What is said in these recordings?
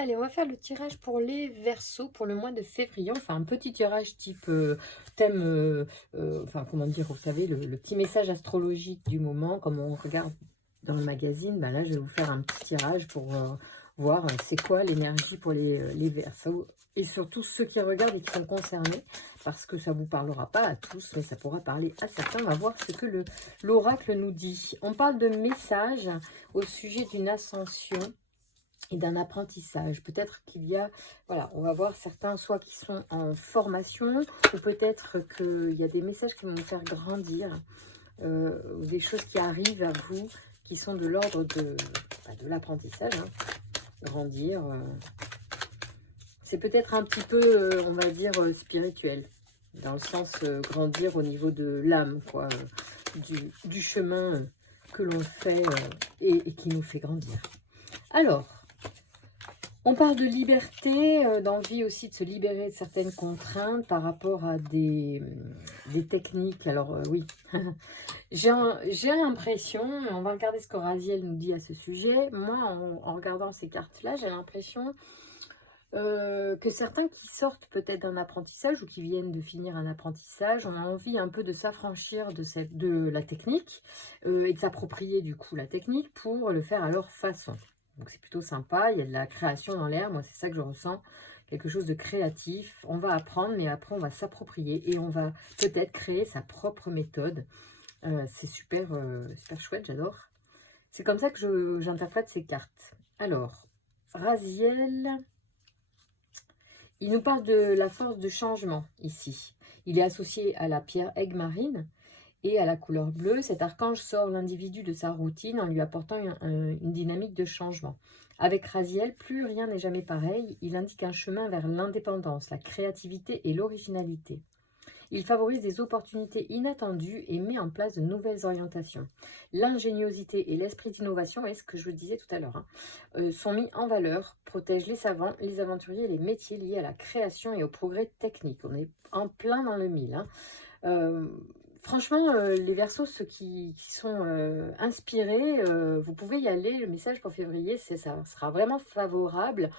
Allez, on va faire le tirage pour les Verseaux pour le mois de février. Enfin, un petit tirage type thème, enfin, comment dire, vous savez, le petit message astrologique du moment, comme on regarde dans le magazine. Ben là, je vais vous faire un petit tirage pour voir c'est quoi l'énergie pour les Verseaux. Et surtout ceux qui regardent et qui sont concernés, parce que ça ne vous parlera pas à tous, mais ça pourra parler à certains. On va voir ce que l'oracle nous dit. On parle de messages au sujet d'une ascension et d'un apprentissage. Peut-être qu'il y a, voilà, on va voir certains soit qui sont en formation, ou peut-être qu'il y a des messages qui vont vous faire grandir, ou des choses qui arrivent à vous, qui sont de l'ordre de l'apprentissage, hein. Grandir, c'est peut-être un petit peu, on va dire, spirituel, dans le sens grandir au niveau de l'âme, quoi, du chemin que l'on fait et qui nous fait grandir. Alors, on parle de liberté, d'envie aussi de se libérer de certaines contraintes par rapport à des techniques. Alors oui, j'ai l'impression, on va regarder ce que Raziel nous dit à ce sujet. Moi, en regardant ces cartes-là, j'ai l'impression que certains qui sortent peut-être d'un apprentissage ou qui viennent de finir un apprentissage ont envie un peu de s'affranchir de la technique et de s'approprier du coup la technique pour le faire à leur façon. Donc c'est plutôt sympa, il y a de la création dans l'air, moi c'est ça que je ressens, quelque chose de créatif. On va apprendre, mais après on va s'approprier et on va peut-être créer sa propre méthode. C'est super, super chouette, j'adore. C'est comme ça que j'interprète ces cartes. Alors, Raziel, il nous parle de la force de changement ici. Il est associé à la pierre aigue marine et à la couleur bleue. Cet archange sort l'individu de sa routine en lui apportant une dynamique de changement. Avec Raziel, plus rien n'est jamais pareil. Il indique un chemin vers l'indépendance, la créativité et l'originalité. Il favorise des opportunités inattendues et met en place de nouvelles orientations. L'ingéniosité et l'esprit d'innovation, et ce que je vous disais tout à l'heure, sont mis en valeur, protègent les savants, les aventuriers et les métiers liés à la création et au progrès technique. On est en plein dans le mille, hein. Franchement, les Verseaux, ceux qui sont inspirés, vous pouvez y aller. Le message pour février, ça sera vraiment favorable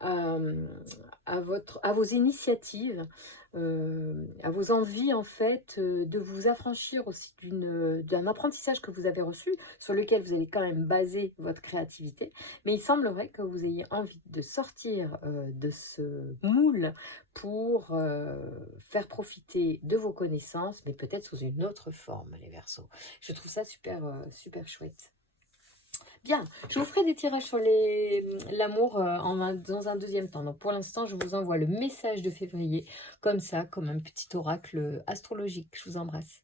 à vos initiatives, à vos envies en fait, de vous affranchir aussi d'un apprentissage que vous avez reçu, sur lequel vous allez quand même baser votre créativité. Mais il semblerait que vous ayez envie de sortir de ce moule pour faire profiter de vos connaissances, mais peut-être sous une autre forme, les Verseaux. Je trouve ça super, super chouette. Bien, je vous ferai des tirages sur l'amour dans un deuxième temps. Donc pour l'instant, je vous envoie le message de février, comme ça, comme un petit oracle astrologique. Je vous embrasse.